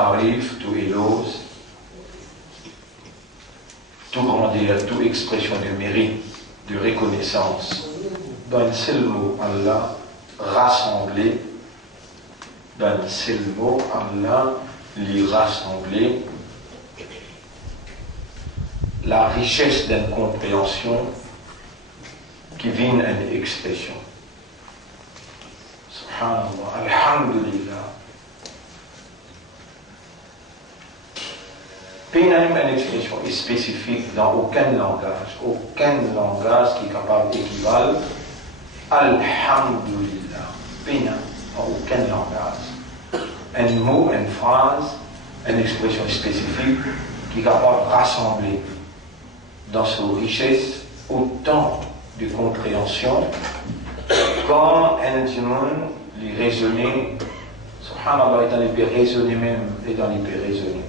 tarif, tout éloge, tout grandeur, toute expression de mérite, de reconnaissance. Dans le seul mot, Allah rassemblé, dans le seul mot, Allah l'y rassemblé, la richesse d'une compréhension qui vient à une expression. Subhanallah, alhamdulillah. Puis il n'y a une expression spécifique dans aucun langage qui est capable d'équivaler alhamdulillah. Puis il n'y a dans aucun langage. Un mot, une phrase, une expression spécifique qui est capable de rassembler dans sa richesse autant de compréhension quand un monde lui raisonner, subhanallah, et dans les peut raisonner même, et dans les peut raisonner.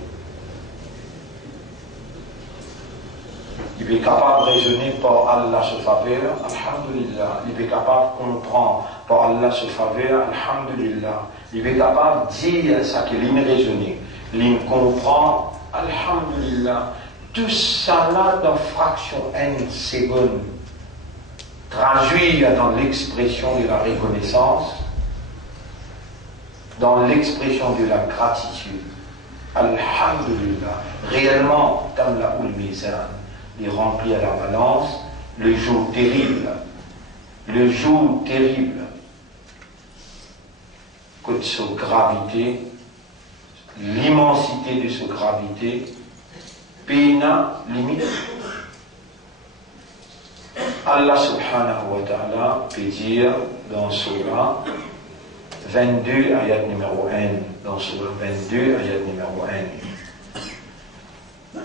Il est capable de raisonner par Allah sa faveur, alhamdulillah. Il est capable de comprendre par Allah sa faveur, alhamdulillah. Il est capable de dire ça qu'il a raisonné. Il comprend, alhamdulillah. Tout ça là dans fraction une seconde traduit dans l'expression de la reconnaissance, dans l'expression de la gratitude. Alhamdulillah. Réellement, comme la Oul-Mizan, il remplit à la balance le jour terrible, que de sa gravité, l'immensité de sa gravité, pena limite. Allah subhanahu wa ta'ala peut dire dans Surah 22, ayat numéro 1, dans Surah 22, ayat numéro 1.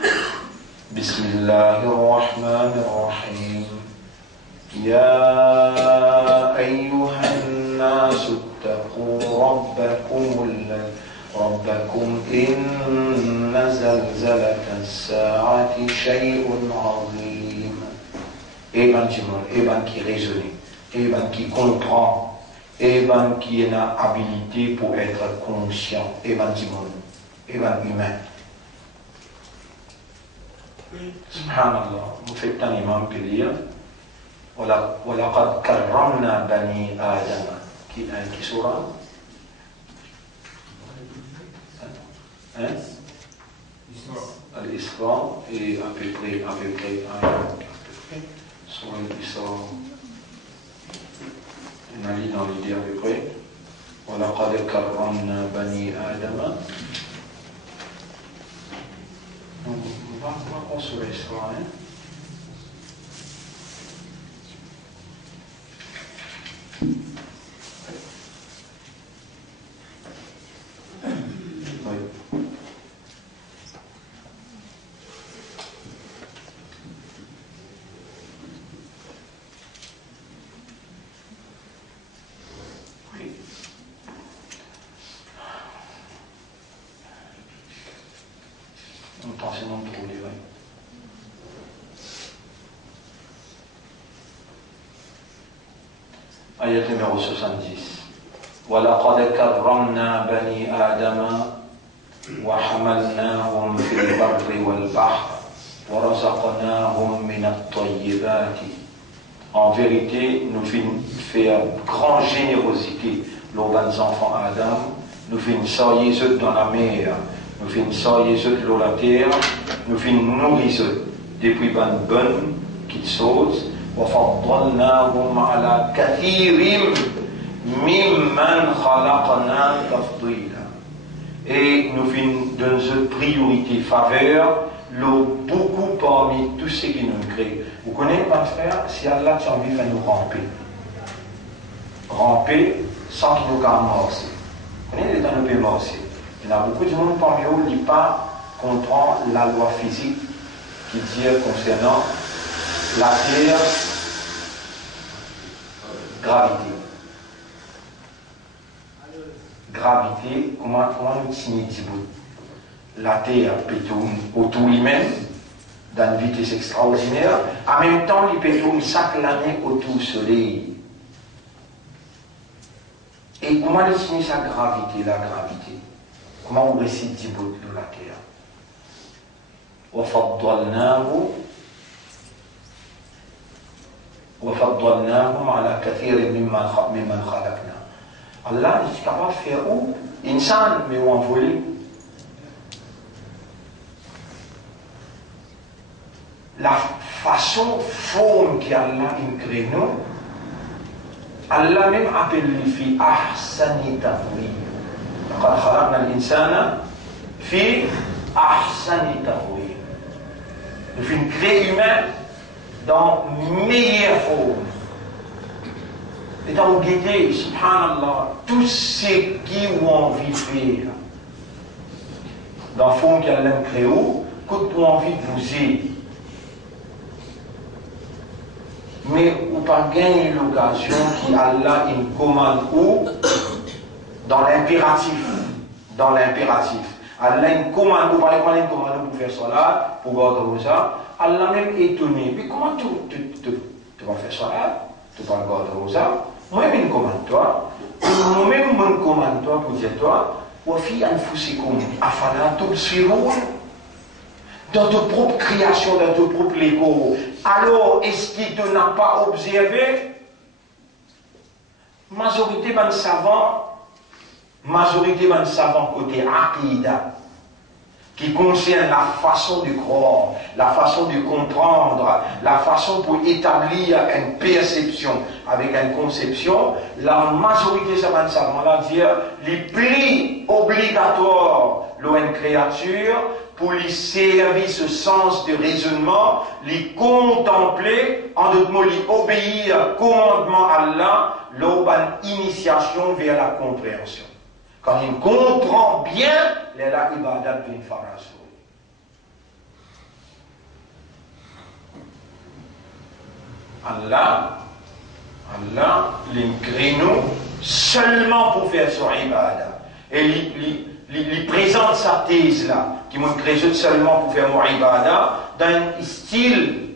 Bismillahirrahmanirrahim. Ya ayyuhan nasu ittaqu rabbakum inna zalzalata as-sa'ati shay'un 'azim. Eban qui raisonne, Eban qui comprend, Eban qui a une habilité pour être conscient, Eban humain. Subhanallah, vous faites un imam qui dit وَلَقَدْ كَرَّمْنَا بَنِي آدَمَ qui sera Al-Isra et à peu près sur l'Isra on a dit dans l'idée à peu près وَلَقَدْ كَرَّمْنَا بَنِي آدَمَ. On va voir sur l'Isra, Ayat numéro 70. وَلَقَدْ كَرَّمْنَا بَنِي آدَمَ وَحَمَلْنَاهُمْ فِي الْبَرِّ وَالْبَحْرِ وَرَزَقْنَاهُمْ مِنَ الطَّيِّبَاتِ. En vérité, nous faisons grande générosité aux bons enfants Adam, nous faisons sortir dans la mer, nous faisons sortir dans la terre, nous faisons nourrir depuis bonnes qui sautent. وَفَضَّلْنَاهُمْ عَلَى كَثِيرٍ مِمَّنْ خَلَقْنَا تَفْضِيلًا. Et nous faisons dans une priorité faveur beaucoup parmi tous ceux qui nous créent. Vous connaissez pas faire si Allah a envie de nous ramper sans qu'il nous amorce. Vous connaissez les temps nous peut amorcer. Il y a beaucoup de monde parmi eux qui pas comprend la loi physique qui dit concernant la terre, gravité, comment nous signifie la terre peut tourner autour lui-même dans une vitesse extraordinaire, en même temps il peut tourner chaque année autour du soleil. Et comment il signifie sa gravité, la gravité? Comment on récite 10 bouts de la terre? وَفَضَّلْنَاهُمْ عَلَى كَثِيرٍ مِمَّنْ خَلَقْنَا. Allah est capable de faire où? Insan, mais où envolé. La façon, forme qu'Allah crée nous, Allah même appelle les filles ahsani taqwim. لقد خلقنا الإنسان في أحسن تقويم. Nous faisons créer humain dans meilleure forme. Et dans guider, subhanallah, tous ceux qui ont envie de faire dans le fond qu'Allah crée, qui ont envie de bouger. Mais on pas gagné l'occasion qu'Allah commande où? Dans l'impératif. Dans l'impératif. Allah commande, vous parlez comment il commande pour faire cela, pour garder ça. Allah même étonné. Mais comment tu vas faire cela? Tu vas garder ça? Moi-même, commande toi. Moi-même, je commande toi pour dire toi. Wafi anfusikum afala tubsirun. Dans ta propre création, dans ton propre Lego. Alors, est-ce qu'il ne n'a pas observé? Majorité de savants côté Aqida, qui concerne la façon de croire, la façon de comprendre, la façon pour établir une perception avec une conception, la majorité de ces savants-là disent les plus obligatoires d'une créature pour lui servir ce sens de raisonnement, lui contempler, en d'autres mots, lui obéir au commandement à Allah, l'auban initiation vers la compréhension. Quand il comprend bien, il est là, ibadat bin faraso. Allah, crée nous seulement pour faire son ibadat. Et il présente sa thèse là, qui m'a créé seulement pour faire mon ibadat, dans un style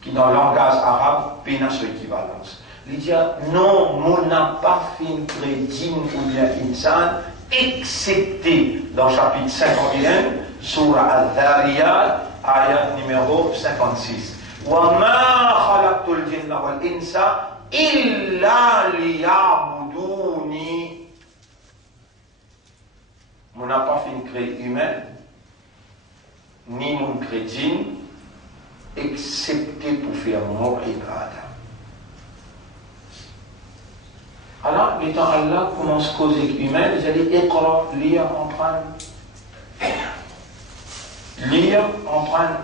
qui, dans le langage arabe, peine à son équivalence. Il dit non, on n'a pas fait une crédit ou bien insan, excepté dans le chapitre 51, Surah Al-Dhariyat, ayat numéro 56. وَمَا خَلَقْتُ الْجِنَّ وَالْإِنسَ إِلَّا لِيَعْبُدُونِ. On n'a pas fait une crédit humaine, ni une crédit, excepté pour faire mon ibadah. Alors, l'étant Allah commence à causer humaine, ils allaient écrire, lire, apprendre. Lire, apprendre.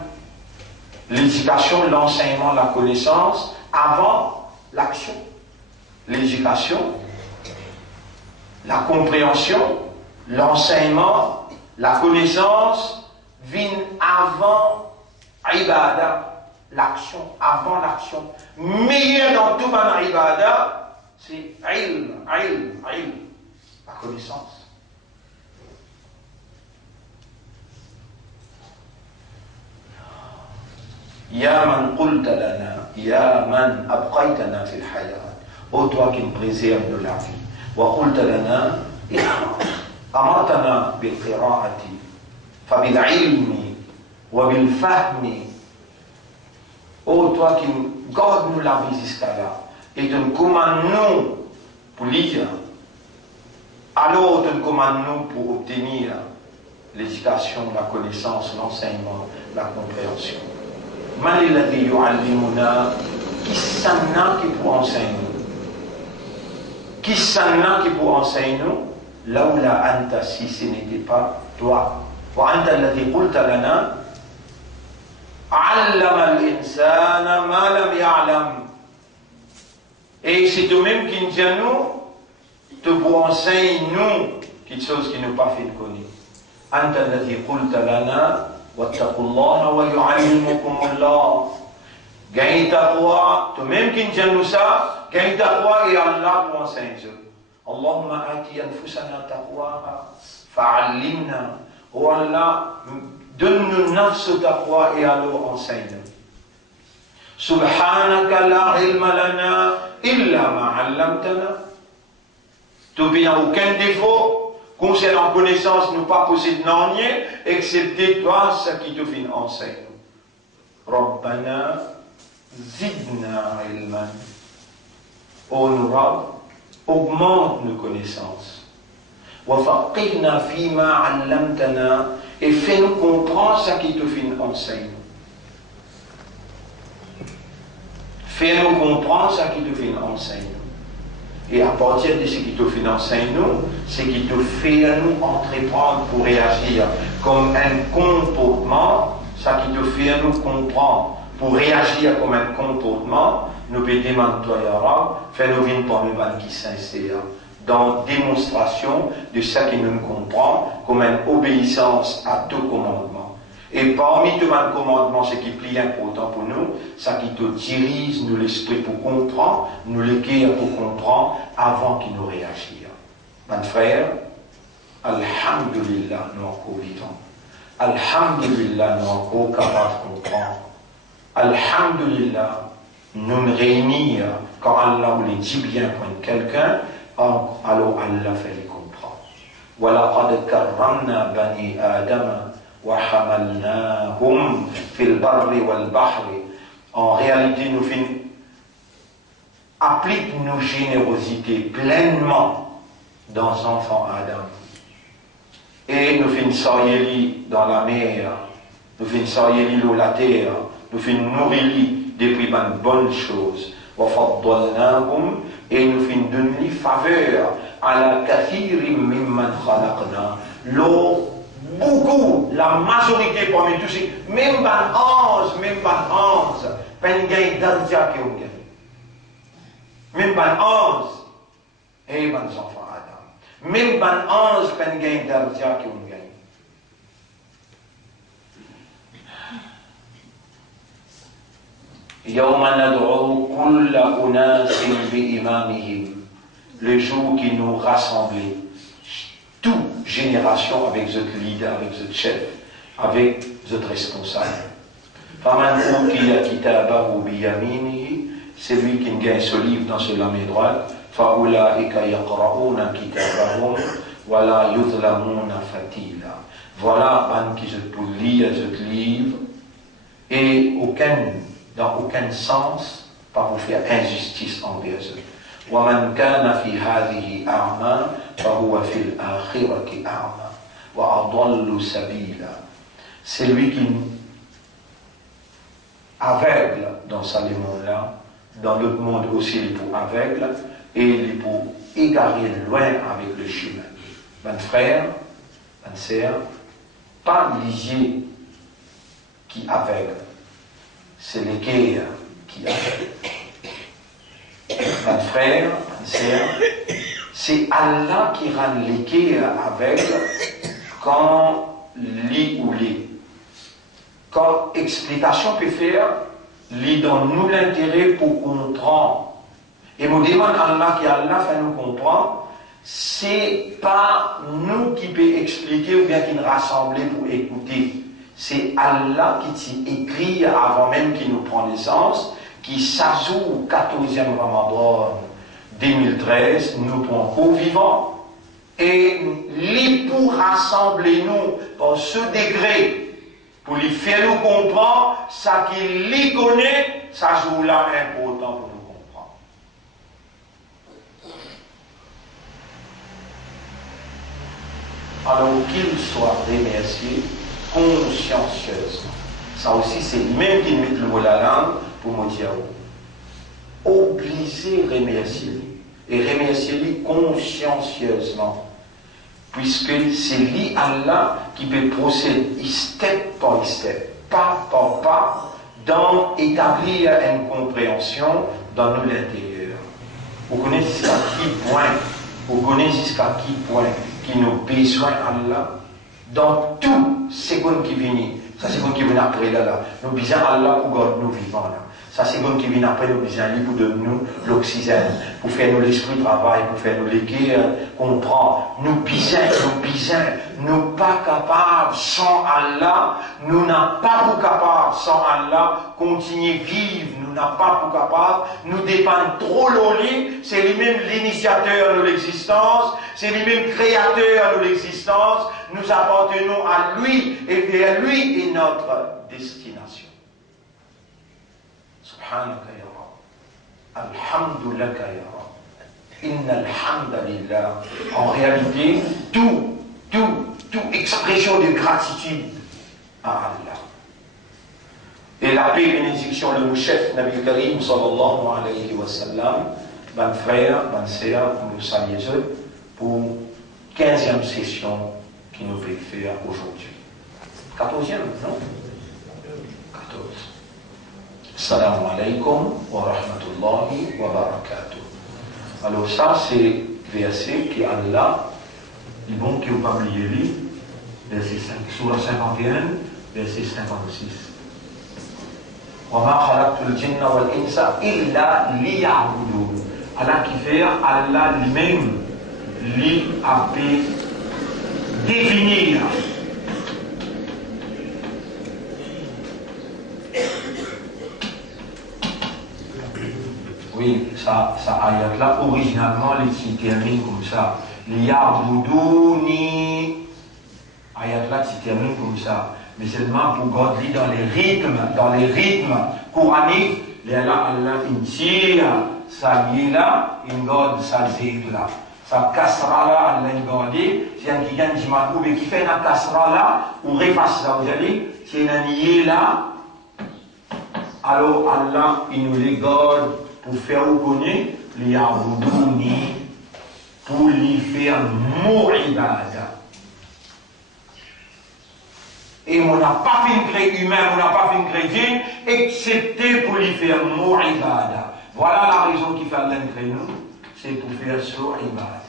L'éducation, l'enseignement, la connaissance, avant l'action. L'éducation, la compréhension, l'enseignement, la connaissance, viennent avant ibadah, l'action, avant l'action. Meilleur dans tout mon ibadah, c'est ilm, la connaissance. Ya man qulta lana, ya man abqaytana fil hayat. Ô toi qui nous préserve de la vie. Wa qulta lana, amartana bil qira'ati, fa bil ilmi, wa bil fahmi. Ô toi qui garde nous la vie jusqu'à là. Et tu nous commandes nous pour lire, alors tu nous commandes nous pour obtenir l'éducation, la connaissance, l'enseignement, la compréhension. Maliladi yu'allimuna, qui s'en qui pour enseigner nous? Qui s'en qui pour enseigner nous? Là où la anta, si ce n'était pas toi. Wa anta alladhi qulta lana, allama al-insana ma lam ya'lam. Et c'est toi-même qui nous dit à nous, te pour enseigner nous quelque chose qui n'est pas fait de connaître. Anta alladhi qulta lana, wattaqullaha wa yu'allimukumullah. Gagne taqwa, toi-même qui nous dit à nous ça, gagne taqwa et Allah pour enseigner. Allahumma ati anfusana taqwaha, fa'allimna. Oh Allah, donne-nous nafs taqwa et alors enseigne. Subhanaka la ilma lana illa ma 'allamtana. Tu n'as aucun défaut, Concernant connaissance, nous pas posséder non rien, excepté toi, ce qui te fait enseigne. Rabbana zidna ilman. Ô nous Rabb, augmente nos connaissances. Wa faqihna fima 'allamtana, et fais-nous comprendre ce qui te fait enseigne. Fais-nous comprendre ce qui te fait enseigne. Et à partir de ce qui te fait enseigner nous, ce qui te fait nous entreprendre pour réagir comme un comportement, ça qui te fait nous comprendre pour réagir comme un comportement, nous peut demander toi et Arabe, faire nous venir parmi nous qui sincère, dans démonstration de ce qui nous comprend comme une obéissance à tout commandement. Et parmi tous les commandements, ce qui est plus important pour nous, ça qui te dirige, nous l'esprit pour comprendre, nous le cœur pour comprendre, avant qu'il nous réagisse. Mon frère, Alhamdulillah, nous encore vivants. Alhamdulillah, nous encore capables de comprendre. Alhamdulillah, nous nous réunir quand Allah nous dit bien pour quelqu'un, alors Allah fait les comprendre. وَلَقَدْ كَرَّمْنَا بَنِي آدَمَ وَحَمَلْنَاهُمْ فِي الْبَرِّ وَالْبَحْرِ. En réalité, nous applique nos générosités pleinement dans l'enfant Adam. Et nous finissons dans la mer, nous finissons dans la terre, nous finissons nourrir depuis de bonnes choses. وَفَضَّلْنَاهُمْ, et nous finissons donner faveur à la كَثِيرٍ مِمَّنْ خَلَقْنَا. L'eau, beaucoup, la majorité parmi tous ces, même pas 11, pas une gagne d'ardia qui ont gagné. Même pas 11, et ben enfants Adam. Même pas 11, pas une gagne d'ardia qui ont gagné. يوم ندعو كل أناس بإمامهم. Le jour qui nous rassemblait, toute génération avec votre leader, avec votre chef, avec votre responsable. فَمَنْ أُوتِيَ كِتَابَهُ بِيَمِينِهِ, c'est lui qui gagne ce livre dans la main droite. فَأُولَٰئِكَ يَقْرَؤُونَ كِتَابَهُمْ وَلَا يُظْلَمُونَ فَتِيلًا. Voilà un qui se peut lire ce livre et dans aucun sens, pas vous faire injustice envers eux. وَمَنْ كَانَ فِي هَذِهِ أَعْمَى فَهُوَ فِي الْآخِرَةِ أَعْمَى وَأَضَلُّ سَبِيلًا. C'est lui qui aveugle dans ce monde-là, dans l'autre monde aussi il est pour aveugle et il est pour égarer loin avec le chemin. Mon frère, mon sœur, pas l'isier qui aveugle, c'est le cœur qui aveugle. Mon frère, mon sœur, c'est Allah qui rend les cœurs aveugles quand lit ou lit. Quand explication peut faire, lit dans nous l'intérêt pour comprendre. Et nous demandons à Allah qui Allah fait nous comprendre, c'est pas nous qui peut expliquer ou bien qui nous rassembler pour écouter. C'est Allah qui t'y écrit avant même qu'il nous prend naissance, qui s'ajoute au 14e Ramadan 2013, nous pour encore vivants, et les pour rassembler nous dans ce degré, pour lui faire nous comprendre, ça qu'il les connaît, ça joue là important pour nous comprendre. Alors qu'il soit remercié consciencieusement. Ça aussi, c'est même qui met le mot la langue pour me dire obligé de remercier et remercier consciencieusement, puisque c'est lui Allah qui peut procéder step par step, pas par pas, dans établir une compréhension dans nous l'intérieur. Vous connaissez jusqu'à qui point, vous connaissez jusqu'à qui point qui nous besoin Allah dans tout seconde qui vient. Ça c'est comme qui vient après là. Nous besoin Allah pour garder nous vivants là. Ça c'est comme qui vient après nous besoin lui pour donner nous l'oxygène, pour faire nous l'esprit travail, pour faire nous l'équerre, comprendre. Nous besoin, nous pas capables sans Allah, nous n'avons pas pour capables sans Allah, continuer vivre nous n'a pas pour capable, nous dépend trop de lui, c'est lui-même l'initiateur de l'existence, c'est lui-même créateur de l'existence, nous appartenons à lui et vers lui est notre destination. Subhanaka ya Rab, alhamdulillah ya Rab, inna alhamdulillah. En réalité, toute expression de gratitude à Allah. Et la paix et bénédiction de nos chefs, Nabi Karim, sallallahu alayhi wa sallam, ben frères, ben sœurs, nous saluons eux pour 15e session qui nous fait faire aujourd'hui. 14e, non? 14. Assalamu alaikum wa rahmatullahi wa barakatuh. Alors ça, c'est verset qui Allah, il bon qui n'a pas oublié lui, verset 5, surah 51, verset 56. وَمَا خَلَقْتُ الْجِنَّ وَالْإِنسَ إِلَّا لِيَعْبُدُونَ. Allah qui fait, Allah lui-même, lui a pu définir. Oui, ça ayat-là, originalement, il se termine comme ça. Liya'buduni. Ayat-là se termine comme ça. Mais seulement pour garder dans les rythmes coraniques, Allah initié, ça y est là, il garde ça zéro là. Ça cassera là, Allah garde, c'est un qui gagne du matou, mais qui fait un cassera là, ou refasse ça, vous allez, c'est un nié là. Alors Allah, il nous les garde pour faire reconnaître les Ya'buduni, pour lui faire mo'ibada. Et on n'a pas fait une créée humaine, on n'a pas fait une créée excepté pour lui faire mo'ibada. Voilà la raison qui fait Allah créer nous, c'est pour faire sur ibada.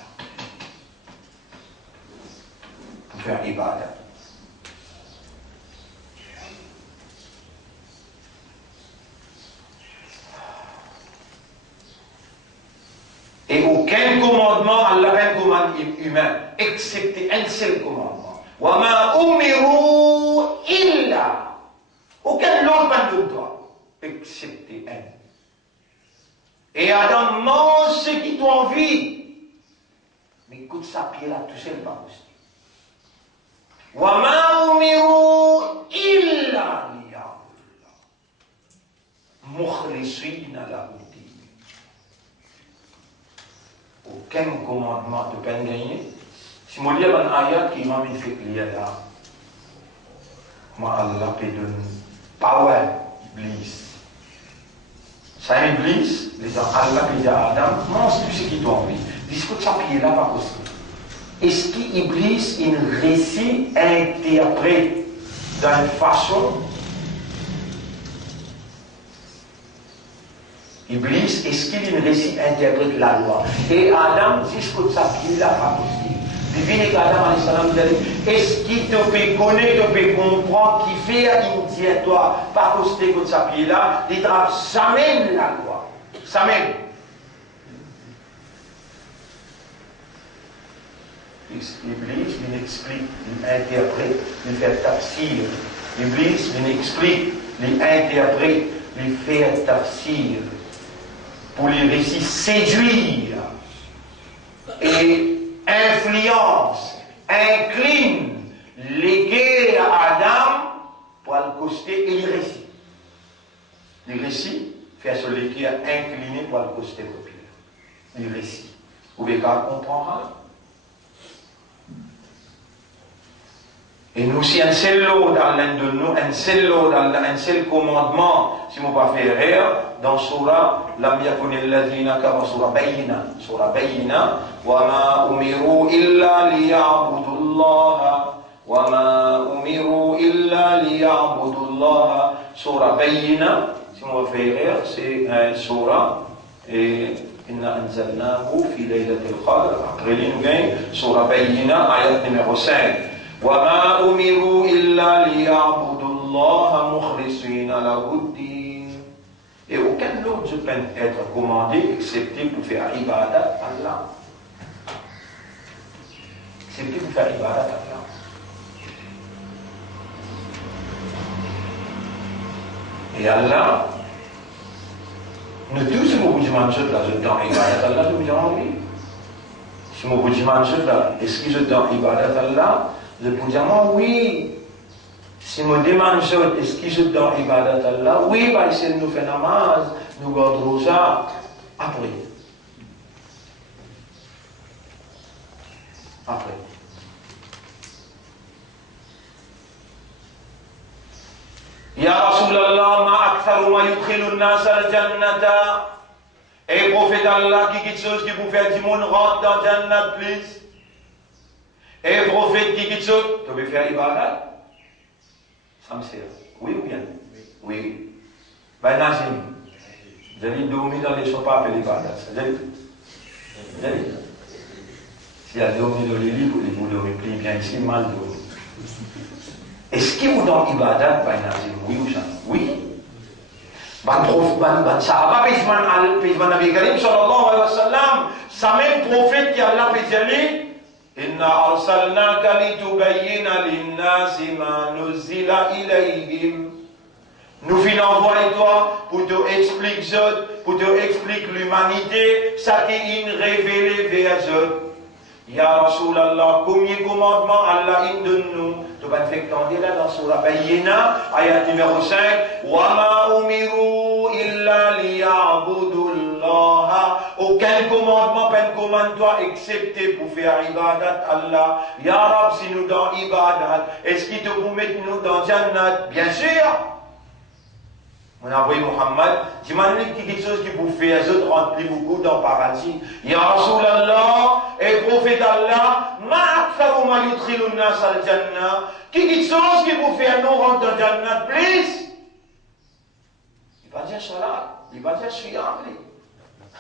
Pour faire ibada. Et aucun commandement, Allah n'a un commandement humain, excepté un seul commandement. وَمَا أُمِرُوا إِلَّا. Aucun autre pas de toi, excepté un. Et Adam mange ce qui t'a envie. Mais écoute ça, pied là, tout seul pas possible. وَمَا أُمِرُوا إِلَّا لِيَعْبُدُوا مُخْلِصِينَ لَهُ الدِّينَ. Aucun commandement de peine gagner. Si je lis un ayat qui m'a mis fait lire là, moi Allah peut donner power Iblis. Ça Iblis, les gens Allah peut dire à Adam, mange tout ce qui t'a envie. Discute ça pied là, pas possible. Est-ce qu'Iblis il récit interprète d'une façon? Iblis, est-ce qu'il récit interprète la loi? Et Adam, discute ça pied là, pas possible. Divine qu'Adam est-ce qu'il te peut connaître, te peut comprendre, qui fait à toi, par cause de sa pied là, il ne jamais la loi. Jamais. L'Iblis, il explique, il interprète, il fait tafsir. L'Iblis, il explique, il interprète, il fait tafsir. Pour les récits séduire. Et influence, incline, légué à Adam pour le coster et le récit. Le récit fait ce légué à incliner pour le coster populaire. Le récit. Vous pouvez comprendre? Et nous, si un seul lot dans l'un de nous, un seul lot dans un seul commandement, si vous ne pas faire rire, dans Surah, Lam yakuni alladhina kafaru, Surah Bayyina, wa ma umiru illa liya'budullaha, wa ma umiru illa liya'budullaha, Surah Bayyina, si vous va faire rire, c'est un Surah, et inna anzalnahu fi laylatil qadr, après nous gagne, Surah Bayyina, ayat numéro 5. وَمَا أُمِرُوا إِلَّا لِيَعْبُدُوا اللَّهَ مُخْلِصِينَ لَهُ الدِّينَ. Et aucun autre ne peut être commandé excepté pour faire ibadat à Allah. Excepté pour faire ibadat à Allah. Et Allah, Nous tous, si vous dites que là, je dans Ibadat Allah, nous dirons oui. Si vous dites que là, est-ce que je dans Ibadat Allah, je vous dirai oui. Si vous demandez est-ce que je dans Ibadat Allah, oui, parce que nous faisons namaz, nous gardons ça après. Après. Ya Rasulallah, ma aktharu ma yudkhilu an-nas al-jannata. Et prophète Allah, qui quelque chose qui vous fait du monde rentre dans Jannat, please. Et prophète qui quelque chose, tu veux faire ibadat? Ça me sert. Oui ou bien? Oui. Ben Nazim, vous allez dormir dans les chopins appelés ibadat. Vous allez? Si elle dormi dans les lits, vous dormez plus bien ici, mal dormi. Est-ce que vous dans ibadat, ben Nazim? Oui ou jamais? Oui. Ban sahaba pejman Nabi Karim sallallahu alayhi wa sallam, sa même prophète qui Allah péjali, inna arsalnaka litubayyina linnasi ma nuzila ilayhim. Nous fin envoyer toi pour te expliquer l'humanité, ça qui est révélé vers eux. Ya Rasulallah, combien de commandements Allah donne nous? Tu vas faire entendre là dans Surah Bayyina, ayat numéro 5. Wa ma umiru illa liya'budullah. Aucun commandement, pas de commande-toi, excepté pour faire ibadat Allah. Ya Rab, si nous dans ibadat, est-ce qu'il te vous mettre nous dans Jannat? Bien sûr. On a envoyé Muhammad, dis-moi quelque chose qui vous fait, les autres rentrent beaucoup dans le paradis. Ya Rasulallah, et prophète Allah, ma aktharu ma yudkhilu an-nas al-jannah. Quelque chose qui vous fait nous rentrer dans Jannat, please. Il va dire salat, il va dire siyam.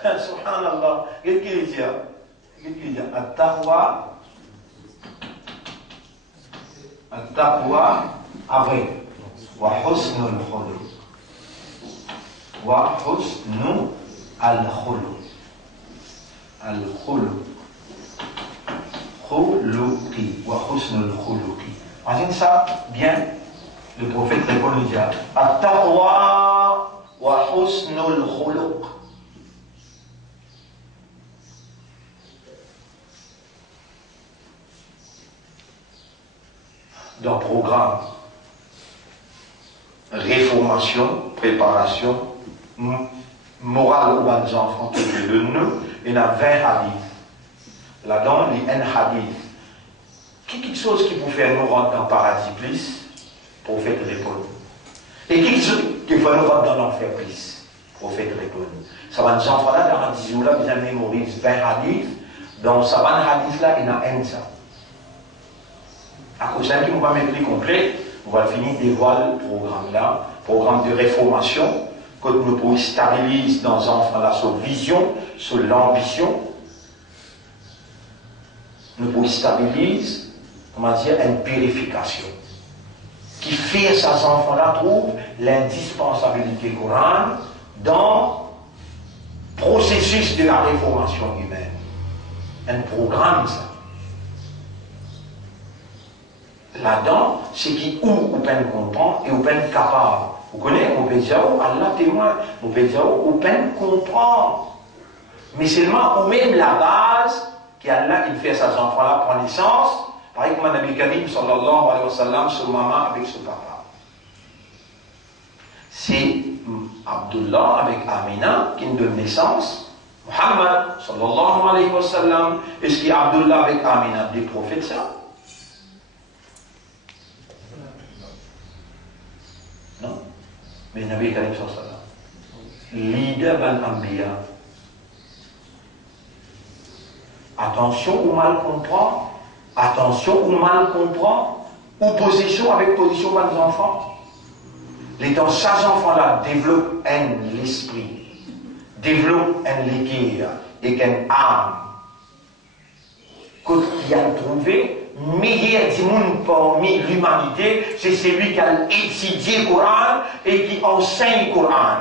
Subhanallah. Qu'est-ce qu'il dit? Qu'est-ce qu'il dit? At-taqwa, avec, wa husnul khuluq. وحسن الخلق خلقي وحسن الخلق. Imagine ça bien. Le prophète répond le diable. At-taqwa wa husnul khuluq. Dans le programme réformation, préparation morale aux enfants qui est de nous, il y a 20 hadiths. Là-dedans, il y a un hadith. Quelque chose qui vous fait nous rentrer dans le paradis plus, prophète répond. Et quelque chose qui fait nous rentrer dans l'enfer plus, prophète répond. Ça va nous enfants là, dans un 10 jours là, bien mémorise 20 hadiths. Dans ce 20 hadiths là, il y en a un ça. À cause d'un qui ne va pas mettre plus complet, on va finir dévoiler le programme là, programme de réformation. Que nous pouvons stabiliser dans les enfants là, sur vision, sur l'ambition. Nous pouvons stabiliser, comment dire, une purification. Qui fait que ces enfants-là trouvent l'indispensabilité courante dans le processus de la réformation humaine. Un programme, ça. Là-dedans, c'est qui ou peine comprend et ou peine capable. Vous connaissez, on peut dire, Allah témoin, on peut dire, on peine comprendre. Mais seulement, ou même la base, qu'Allah il fait à ses enfants-là prendre naissance, par exemple, Nabi Karim sallallahu alayhi wa sallam, son maman avec son papa. C'est Abdullah avec Amina qui nous donne naissance. Muhammad sallallahu alayhi wa sallam, est-ce qu'il y a Abdullah avec Amina des prophètes ça? Non. Mais Nabi Karim sallallahu alayhi wa sallam, leader al-Anbiya. Attention ou mal comprend, attention ou mal comprend, opposition avec position par les enfants. Les dans ces enfants-là développent l'esprit, développent un l'équilibre et qu'une âme. Qu'il a trouvé, meilleur du monde parmi l'humanité, c'est celui qui a étudié le Coran et qui enseigne le Coran.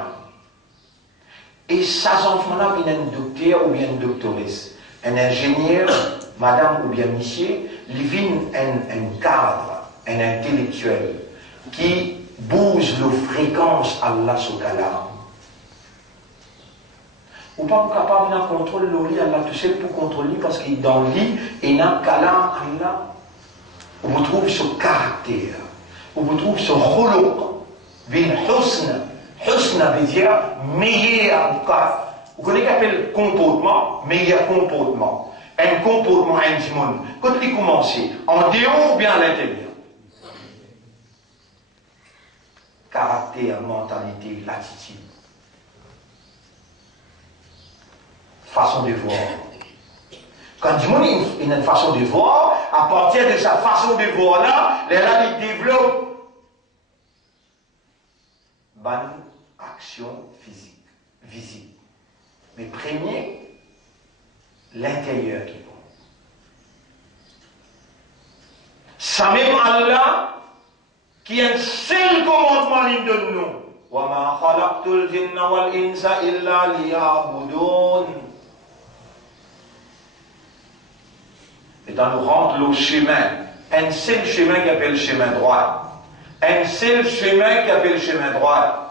Et ces enfants-là viennent un docteur ou bien une doctoresse. Un ingénieur, madame ou bien monsieur, il vient un cadre, un intellectuel qui bouge la fréquence Allah Soukala. Ou pas capable de contrôler le lit, Allah tout seul pour contrôler parce qu'il est dans le lit et il n'a qu'Allah, Allah. On vous trouve ce caractère, on vous trouve ce khuluq, bin husn. Husn veut dire meilleur. Vous connaissez l'appel comportement, meilleur comportement. Un comportement intime. Quand il commence, en dehors ou bien à l'intérieur. Caractère, mentalité, l'attitude. Façon de voir. Quand du monde il a une façon de voir, à partir de sa façon de voir là, il développe bonne action physique, visible. Mais premier, l'intérieur qui est bon. Ça même Allah qui a un seul commandement ligne de nous. Wa ma khalaqtul jinna wal insa illa liya'budun. Et dans nous rentre le chemin, un seul chemin qui appelle le chemin droit. Un seul chemin qui appelle le chemin droit.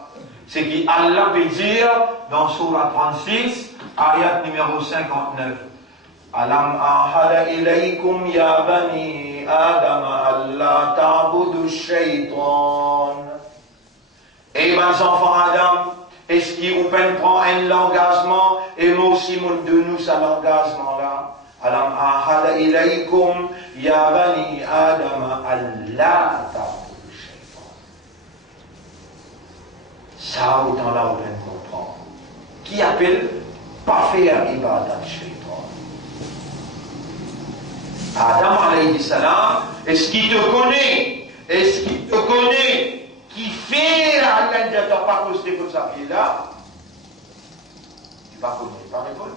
C'est qu'Allah peut dire dans Surah 36, ayat numéro 59. Alam ahada ilaykum ya bani Adam alla ta'budu shaytan. Et mes enfants Adam, est-ce qu'il vous prend un engagement et moi aussi mon de nous ça l'engagement là. Alam ahada ilaykum ya bani Adam alla ta'budu shaytan. Ça autant là on peut comprendre. Qui appelle pas faire ibadat shaytan. Adam alayhi salam, est-ce qu'il te connaît? Est-ce qu'il te connaît? Qui fait la reine de ta pas posté comme ça, il est là? Tu vas connaître, tu vas répondre.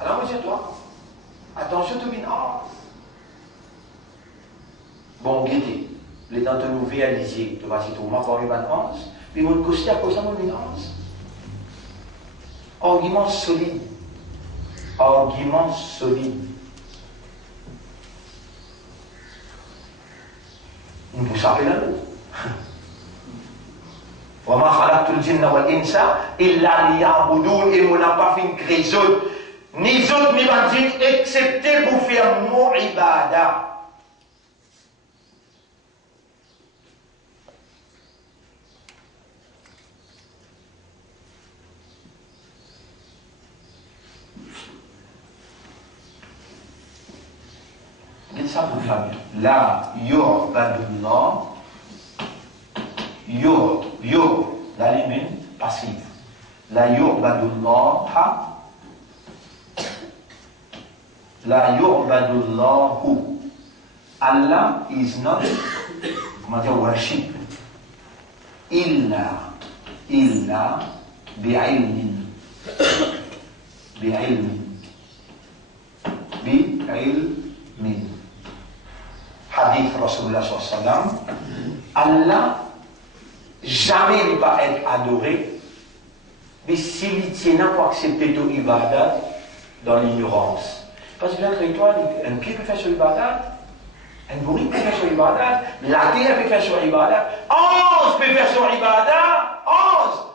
Alors, moi, c'est toi. Attention, tu viens. Bon, guettez. Les dents de nous réaliser, tu vas citer au moins pour une bonne anse, puis mon coster à cause de mon anse. Argument solide. Argument solide. Vous savez là وما خلقت الجن والإنس إلا ليعبدون. Et on n'a pas fait une grisole ni autres ni bandits excepté pour faire mon ibadah. Qu'est-ce que ça vous fait? La yu'badullah. La limite passive. La yu'badullah. La yu'badullahu. Allah is not, comment dire, worship. Illa bi'ilmin. Hadith Rasulullah sallallahu alayhi wa sallam. Allah jamais ne va être adoré, mais s'il tient à pour accepter ton ibadat dans l'ignorance. Parce que là, toi, un pied peut faire sur ibadat, un bourri peut faire sur ibadat, la terre peut faire sur ibadat, 11 peut faire sur ibadat, 11.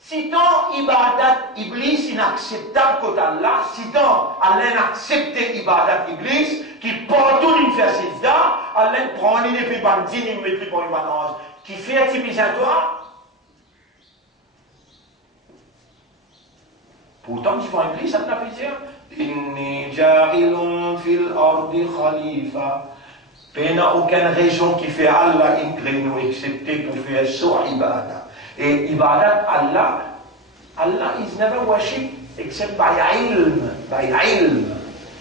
Si ton ibadat iblis inacceptable côté Allah, si ton Allah accepte ibadat iblis, qui partout il fait sida, Allah prend une épée bandine, il met pour une balance. Qui fait activiser à toi. Pourtant, tu vois Iblis, ça ne peut dire Inni ja'ilun fil ardi khalifa. Il n'y a aucune région qui fait Allah inclinou, excepté pour faire sur ibadah. Et ibadat Allah is never worship except by ilm.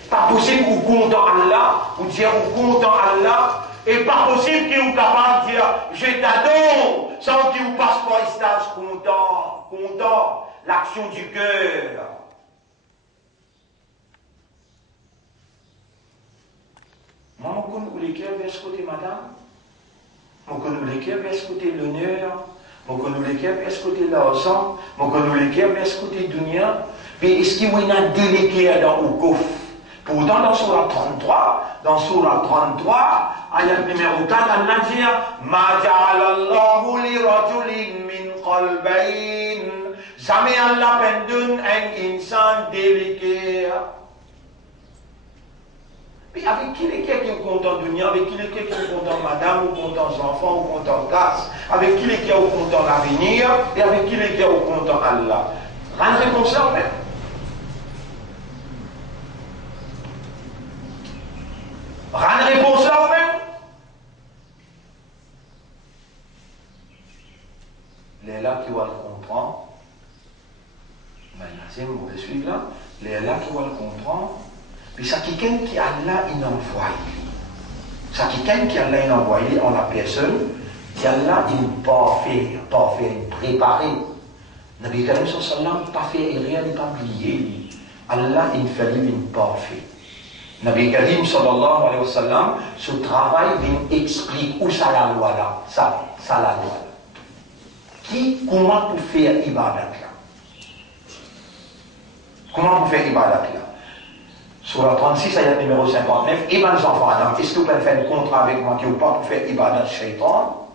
Pas possible ou content Allah, ou dire ou content Allah. Et pas possible qu'il vous capable de dire je t'adore sans qu'il vous passe par un stage content, l'action du cœur. Moi, je connais les cœurs vers ce côté madame, je connais les cœurs vers ce côté l'honneur, je connais les cœurs vers ce côté l'argent, je connais les cœurs vers ce côté dunya. Mais est-ce qu'il y a deux cœurs dans le coffre? Pourtant, dans Surah 33, ayat numéro 4, Allah dit Ma ja'ala Allahu li rajulin min qalbayn Jamais Allah pendun un insan délicat. Puis avec qui les qui est content de dunya, avec qui les qui est content madame, ou content enfants, ou content casse, avec qui les qui est content l'avenir, et avec qui les qui est content Allah. Rien de réponse là, même. Rien de réponse là, même. Les là qui vont le comprendre, mais là, c'est mauvais celui-là, les là qui vont le comprendre, puis ça quelqu'un qui Allah il envoie. Ça quelqu'un qui Allah il envoie en la personne, qui Allah il pas faire, préparer. Nabi Karim sallam pas fait rien, il pas oublié. Allah il fait une pas fait. Nabi Karim sallallahu alayhi wa sallam, ce travail il explique où ça la loi là, ça la loi là. Comment pour faire ibadat là? Comment pour faire ibadat là? Sur la 36, ayat numéro 59, et mes enfants, Adam, est-ce que vous pouvez faire un contrat avec moi qui ou pas pour faire ibadat shaitan?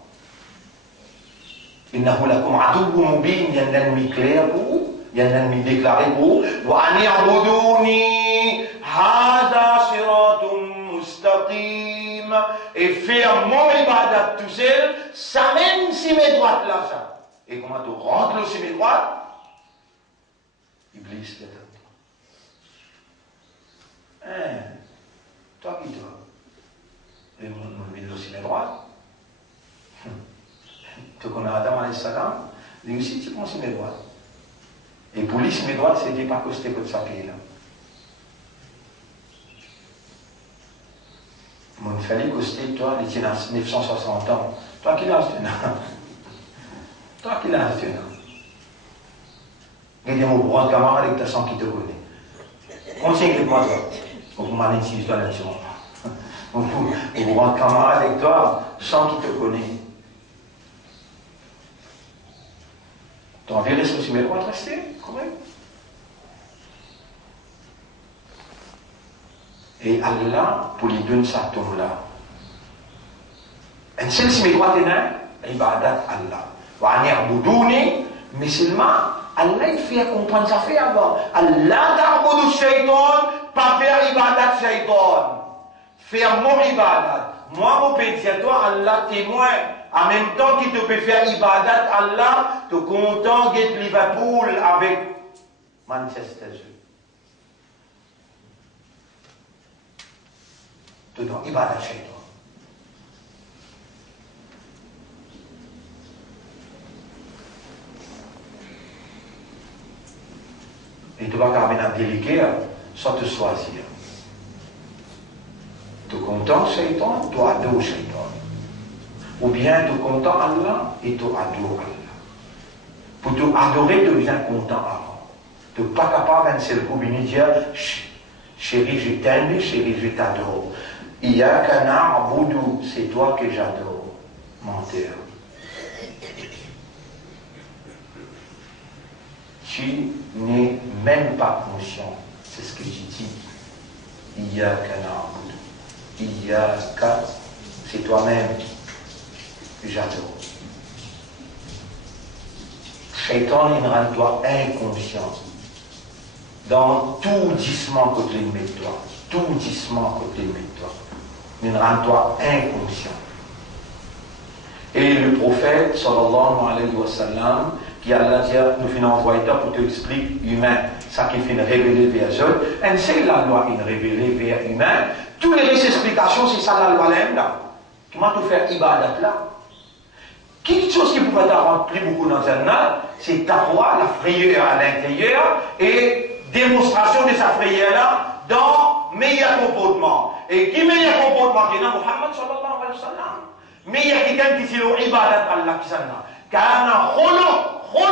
Innahu lakum aduwwun mubin, il y a un ennemi clair pour vous, il y a un ennemi déclaré pour vous. Wa an i'buduni hadha siratun mustaqim, et faire mon ibadat tout seul, ça même si mes droites là, ça. Et comment tu rentres aussi mes droites? Iblis, là. Toi qui toi? Et mon ville aussi mes droites. Tu connais Adam alayhi salam, lui aussi tu penses mes droites. Et pour lui, mes droites, c'était pas costé comme ça qui est là. Mon fallait coster, toi, il tient à 960 ans. Toi qui l'as acheté, toi qui l'as acheté, il y a des mots pour un camarade avec ta sang qui te connaît. Combien de moi, toi? Vous m'allez si je dois là-dessus. Vous rentrez camarade avec toi sans qu'il te connaît. Tu as envie de rester aussi, mais droit de rester, quand même. Et Allah, pour les deux, ça tombe là. Un seul si mes droits t'es ibadat Allah. Wa ni'budouni, mais seulement, Allah il fait comprendre ça fait avant. Allah ta'budu shaitan, pas faire ibadat shaitan. Faire mon ibadat. Moi, mon pédiatre, toi, Allah témoin. En même temps qu'il te peut faire ibadat, Allah te content d'être Liverpool avec Manchester. Tu dois ibadat shaitan. Et tu vas carrément déléguer sans te choisir. Tu content shaitan, tu adores shaitan. Ou bien tu content Allah et tu adores Allah. Pour te adorer, tu deviens content avant. Tu n'es pas capable d'un seul coup de dire chérie, je t'aime, chérie, je t'adore. Iyaka na'budu, c'est toi que j'adore. Menteur. Tu n'es même pas conscient. C'est ce que je dis. Iyaka na'budu. Iyaka, c'est toi-même que j'adore. Shaitan, il rend toi inconscient. Dans tout dissement côté de toi. Tout dissement côté de toi. Il rend toi inconscient. Et le prophète, sallallahu alayhi wa sallam, qui Allah dit, nous finissons envoyer pour te expliquer humain, ça qui finit révéler vers eux. Et c'est la loi qui révélée vers humain. Toutes les explications, c'est ça la loi là. Comment tu faire ibadat là? Quelque chose qui pouvait t'avoir plus beaucoup dans un âge, c'est taqwa, la frayeur à l'intérieur, et démonstration de sa frayeur là dans meilleur comportement. Et qui meilleur comportement qui est dans Muhammad sallallahu alayhi wa sallam? Meilleur quelqu'un qui dit ibadat Allah qui s'en a. Kana khuluquhu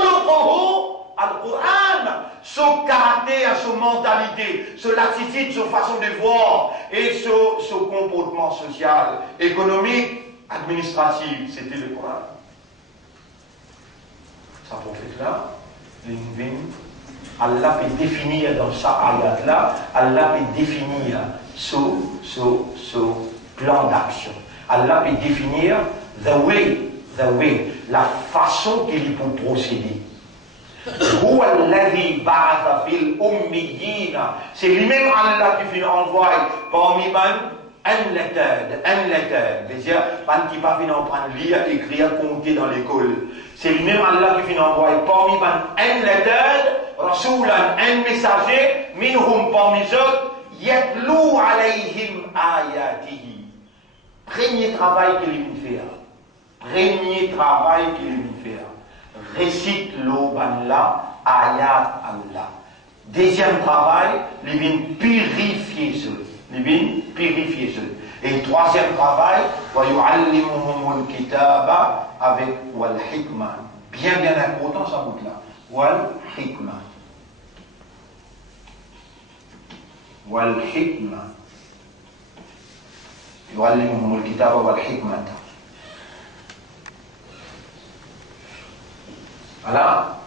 al-Qur'an, son caractère, son mentalité, son attitude, son façon de voir et son comportement social, économique, administratif, c'était le Coran. Ça prophète-là, Allah peut définir dans sa ayat-là, Allah peut définir ce plan d'action. Allah peut définir the way, la façon qu'il peut procéder. هو الذي بعث في الأميين. C'est lui-même Allah qui fait envoyer parmi un lettre. C'est-à-dire, man qui pas venir apprendre lire, écrire, compter dans l'école. C'est lui-même Allah qui fait envoyer parmi un lettre, Rasulan, un messager, minhum parmi eux, yatlou alayhim ayatihi. Premier travail qu'il vient faire. Premier travail qu'il vient faire. Récite l'Obanla, ayat Allah. Deuxième travail, il vient purifier ceux. Il vient purifier ceux. Et troisième travail, wa yu'allimuhumul kitaba avec wal hikma. Bien important ça bout là. Wal hikma. Wal hikma. Yu'allimuhumul kitaba wal hikmata. Voilà,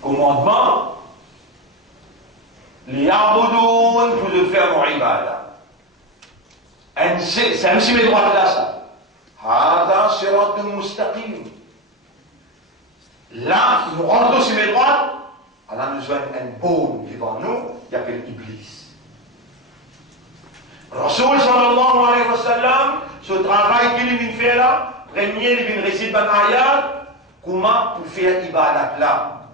commandement, les aboudoun pour le faire mon ibada. C'est un petit droit là ça. Hada siratun mustaqim. Là, nous rentrons sur mes droits, Allah nous donne un baume devant nous, il appelle Iblis. Rasoul sallallahu alayhi wa sallam, ce travail qu'il vient faire là, premier il vient réciter un ayat. Comment pour faire ibadat là?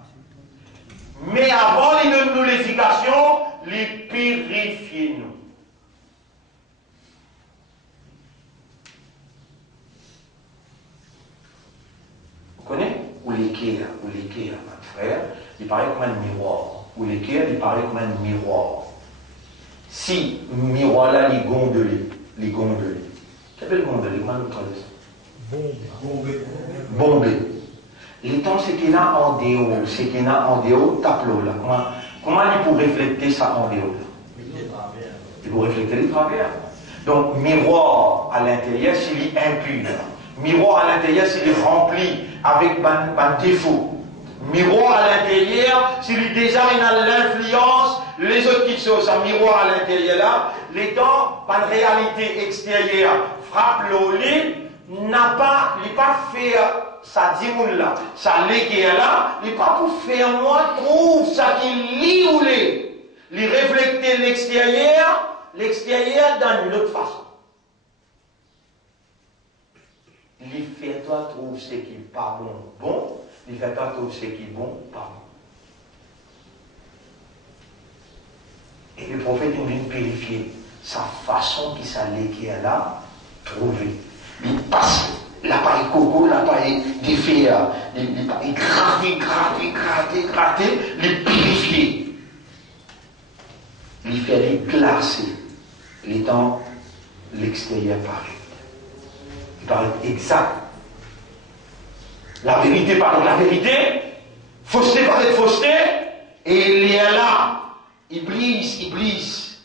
Mais avant les donne-nous l'éducation, les purifiez-nous. Vous connaissez? Ou l'équerre, mon frère, il paraît comme un miroir. Ou l'équerre, il paraît comme un miroir. Si le miroir là, il gondelé. Qu'est-ce que le gondelé? Comment on traduit ça? Bombé. Les temps, c'est qu'il y a en déo, tape-l'eau là. Comment il peut refléter ça en déo là? Il peut refléter les travers. Donc, miroir à l'intérieur, s'il est impur. Miroir à l'intérieur, s'il est rempli avec un défaut. Miroir à l'intérieur, s'il est déjà l'influence, les autres qui sont un miroir à l'intérieur là, les temps, par réalité extérieure, frappe l'eau n'a pas fait ça dit là, ça l'équé là, il n'est pas pour faire moi trouve ça qui lit ou les refléter l'extérieur d'une autre façon. Il fait toi trouve ce qui est pas bon, il fait toi trouve ce qui est bon, pas bon. Et le prophète il vient purifier sa façon qui ça l'équé là, trouver. Il passe. L'appareil coco, l'appareil défait, il gratter, les purifier. Il fait les glacer. Les temps, l'extérieur paraît. Il paraît exact. La vérité par la vérité, fausseté par la fausseté, et il y a là, Iblis,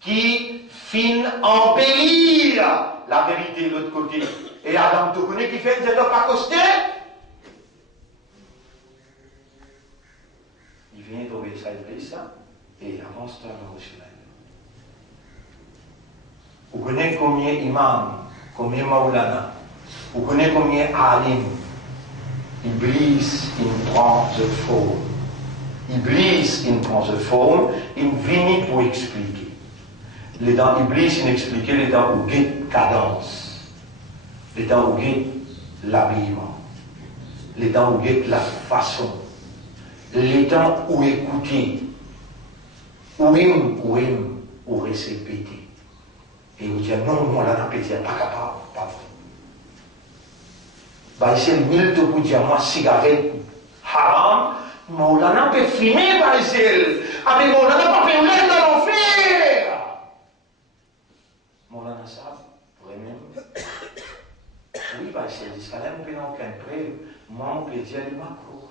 qui finit embellir la vérité de l'autre côté. Et Adam, tu connais qui fait une zéro pas costé? Il vient trouver ça, et avance dans le chemin. Vous connaissez combien imam, combien maulana, vous connaissez combien alim. Iblis, il prend the forme. Iblis, il prend the forme, il vient pour expliquer. Les dents Iblis, il expliquait les dents où guette cadence. Les dents où guette l'habillement, les dents où guette la façon, les dents où écouter, où répéter. Et vous dire non, là, n'a pas capable, pas vrai. Bah, c'est le mille de vous dire, moi, cigarette, haram, Maulana peut fumer, bah, c'est avec Maulana pas fait l'air dans l'enfer. Maulana, ça, vraiment. Oui, bah, c'est jusqu'à là, on peut en plein près. Moi, on peut dire le macro.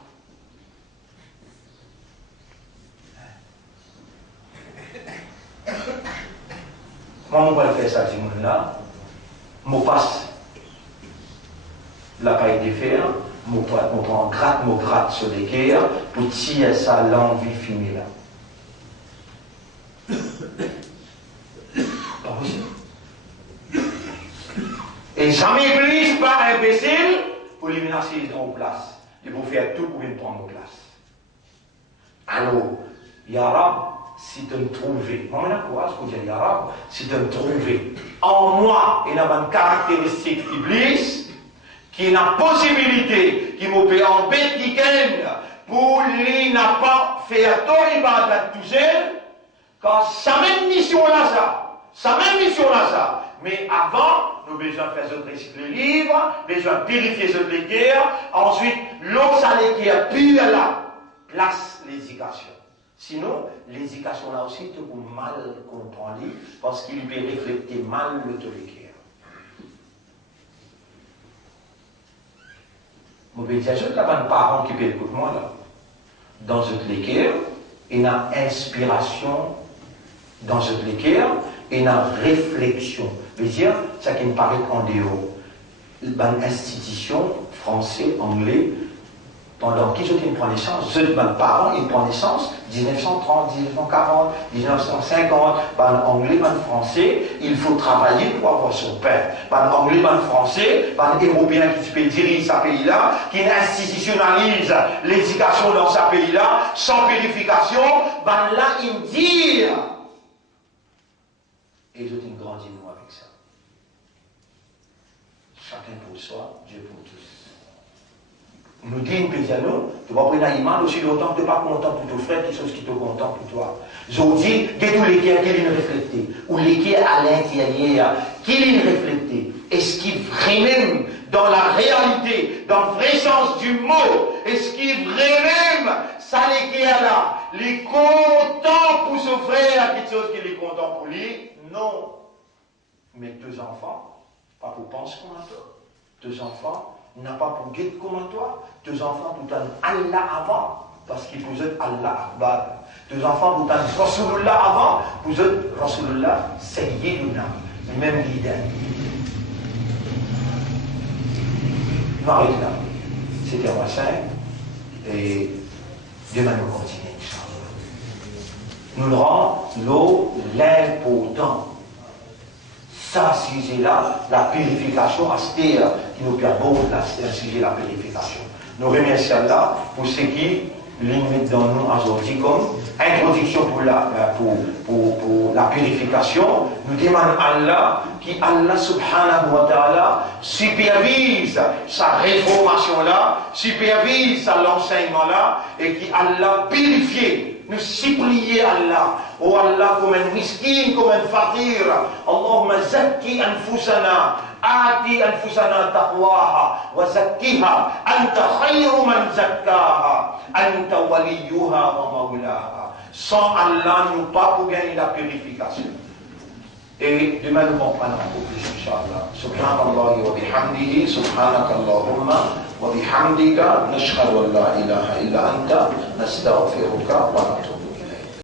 Moi, on va faire ça, ce monde-là. Je passe l'appareil de fer, je gratte sur les guerres pour tirer ça l'envie fumée là. Pas possible. Et jamais plus pas imbécile pour les menacer en place. Il faut faire tout pour une prendre place. Alors, Ya Rab, si tu me trouves, moi, je courage pour dire Ya Rab, si tu me trouves en moi, il y a une caractéristique Iblis, qui a une possibilité, qui m'a fait en bête qui pour lui n'a pas fait à toi ibadat tout seul, car sa même mission là ça, mais avant, nous avons besoin de faire réciter le livre, besoin de purifier ce l'équerre, ensuite, l'eau salée qui a pu là, place l'éducation. Sinon, l'éducation là aussi, tu peux mal comprendre, parce qu'il peut refléter mal le l'équerre. Je vais dire, je n'ai pas de parents qui peuvent écouter moi là. Dans cette l'équerre, il y a une inspiration dans cette l'équerre, et une réflexion. Je veux dire, ça qui me paraît en dehors. Une institution, français, anglais, pendant qui je prends naissance, mes parents, ils prennent naissance, 1930, 1940, 1950, en anglais, en français, il faut travailler pour avoir son pain. En anglais, en français, en européen qui peut diriger ce pays-là, qui institutionnalise l'éducation dans ce pays-là, sans purification, là, il dit. Et je t'ai grandi nous avec ça. Chacun pour soi, Dieu pour tous. Nous disons que nous, tu vas prendre un imam aussi longtemps que tu n'es pas content pour ton frère, quelque chose qui te content pour toi. Je vous dis que tous les qui est réfléchit, ou les qui est à l'intérieur, qui est réfléchit, est-ce qu'il vraiment dans la réalité, dans le vrai sens du mot, est-ce qu'il vraiment ça les qui est là, les content pour son frère, quelque chose qui est content pour lui? Non. Mais deux enfants, pas pour penser comme toi. Deux enfants, n'a pas pour guider comme toi. Deux enfants, tout un Allah avant, parce qu'ils vous êtes Allah Akbar. Deux enfants, tout un Rasulullah avant, vous êtes Rasulullah Sayyiduna, même leader. Marie là, c'était un bassin, et demain nous continuons. Nous le rend l'eau l'important. Ça, sujet-là, la purification, qui nous permet de sujet la purification. Nous remercions Allah pour ce qui limite dans nous aujourd'hui comme introduction pour la purification. Nous demandons à Allah qui Allah subhanahu wa ta'ala supervise sa réformation là, supervise l'enseignement là, et qui Allah purifie. Nous supplier Allah, oh Allah, comme un miskin, comme un fakir. Allahumma zakki anfusana, ati anfusana taqwaha, wa zakkiha, anta khayru man zakkaha, anta waliyuha wa mawlaha. Sans Allah, nous pas pour gagner la purification. Et demain, nous comprenons beaucoup plus, Inch'Allah. Subhanallah wa bihamdihi, subhanakallahumma wa bihamdika, nashhadu an la ilaha illa anta, nastaghfiruka wa natubu.